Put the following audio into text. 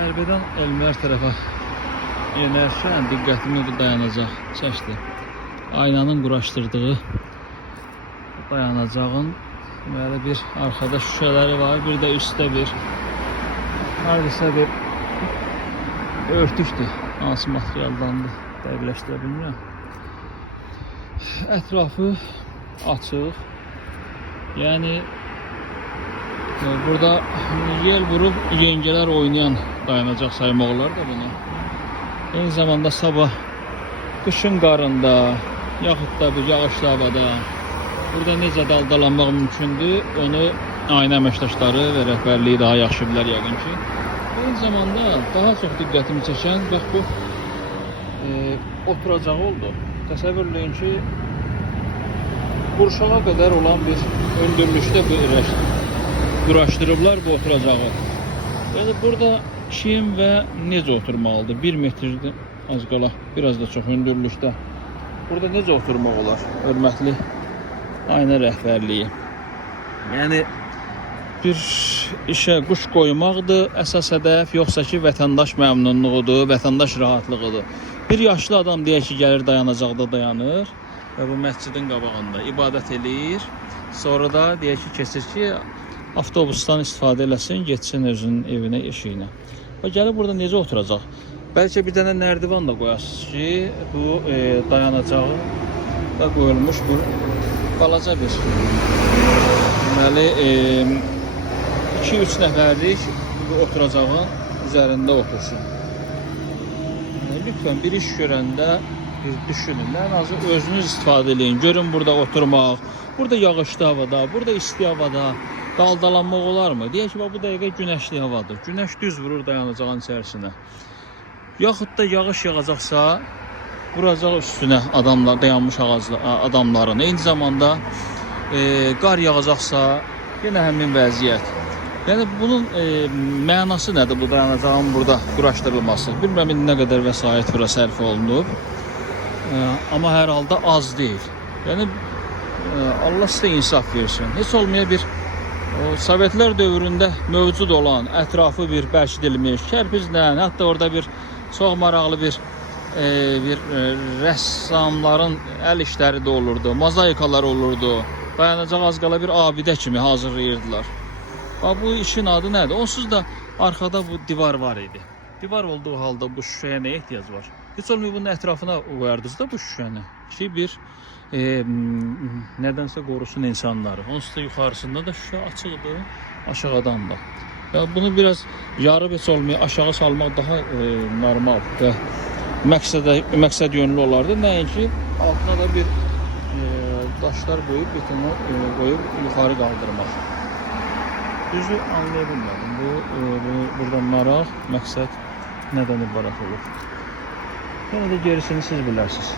Hərbidən Elmlər tərəfə yönəlişən diqqətimi bu dayanacaq çəkdi. Aynanın quraşdırdığı dayanacağın böyle bir arkada şüşələri var, bir də üstdə bir hardasa bir örtükdür. Hansı materialdandır, dəqiqləşdirə bilmirəm. Ətrafı açıq. Yəni burada yel vurub yengələr oynayan dayanacaq saymaq olar da bunu. Eyni zamanda sabah qışın qarında, yaxud da bir yağışlı havada burada necə daldalanmaq mümkündür, onu ayna əməkdaşları və rəhbərliyi daha yaxşı bilər yəqin ki. Eyni zamanda daha çox diqqətimi çəkən bax bu oturacağı oldu. Təsəvvürləyin ki, Qurşağa qədər olan bir öndürülüşdə quraşdırıblar bu oturacağı. Yəni burada kim və necə oturmalıdır? 1 metrdir az qala, biraz da çox öndürülüşdə. Burada necə oturmaq olar? Hörmətli ayna rəhbərliyi. Yəni bir işə quş qoymaqdır əsas hədəf, yoxsa ki vətəndaş məmnunluğudur, vətəndaş rahatlığıdır. Bir yaşlı adam deyək ki, gəlir dayanacaqda dayanır və bu məscidin qabağında ibadət eləyir. Sonra da deyək ki, keçir ki, avtobusdan istifadə eləsin, getsin özünün evinə, eşiyinə. Və gəlib burada necə oturacaq? Bəlkə bir dənə nərdivan da qoyasınız ki, bu dayanacağı da qoyulmuş bu balaca bir deməli 2-3 nəfərlik bu oturacağın üzərində otursun. Lütfen bir iş görəndə bir düşünün. Ən azı özünüz istifadə edin. Görün burada oturmaq, burada yağışlı havada, burada isti havada daldalanmaq olarmı? Deyək ki, bu dəqiqə günəşli havadır. Günəş düz vurur dayanacağın içərisinə. Yaxud da yağış yağacaqsa vuracaq üstünə adamlar, dayanmış adamların. Eyni zamanda qar yağacaqsa yenə həmin vəziyyət. Yəni bunun mənası nədir bu dayanacağın burada quraşdırılması? Bilmirəm nə qədər vəsait bura sərf olunub. Amma hər halda az deyil. Yəni Allah sizə insaf versin. Heç olmaya bir Sovetlər dövründə mövcud olan ətrafı bir bərkidilmiş kərpiclə, hətta orada bir çox maraqlı bir rəssamların əl işləri də olurdu, mozaikalar olurdu. Dayanacaq az qala bir abidə kimi hazırlayırdılar. Bu işin adı nədir? Onsuz da arkada bu divar var idi. Divar olduğu halda bu şüşəyə nə ehtiyac var? Heç olmuyor bunun ətrafına qoyardınız da bu şüşəni. Ki bir nədənsə qorusun insanları. Onsuz da yuxarısında da şüşə açıqdır, aşağıdan da. Bunu biraz yarıb heç olmuyor aşağı salmaq daha normal və məqsəd yönlü olardı. Nəinki altına da bir daşlar qoyub, betonu qoyub yuxarı qaldırmaq. Düzü anlaya bilmədim. Burada maraq, məqsəd nədən ibarət olur? Yəni də gerisini siz bilərsiniz.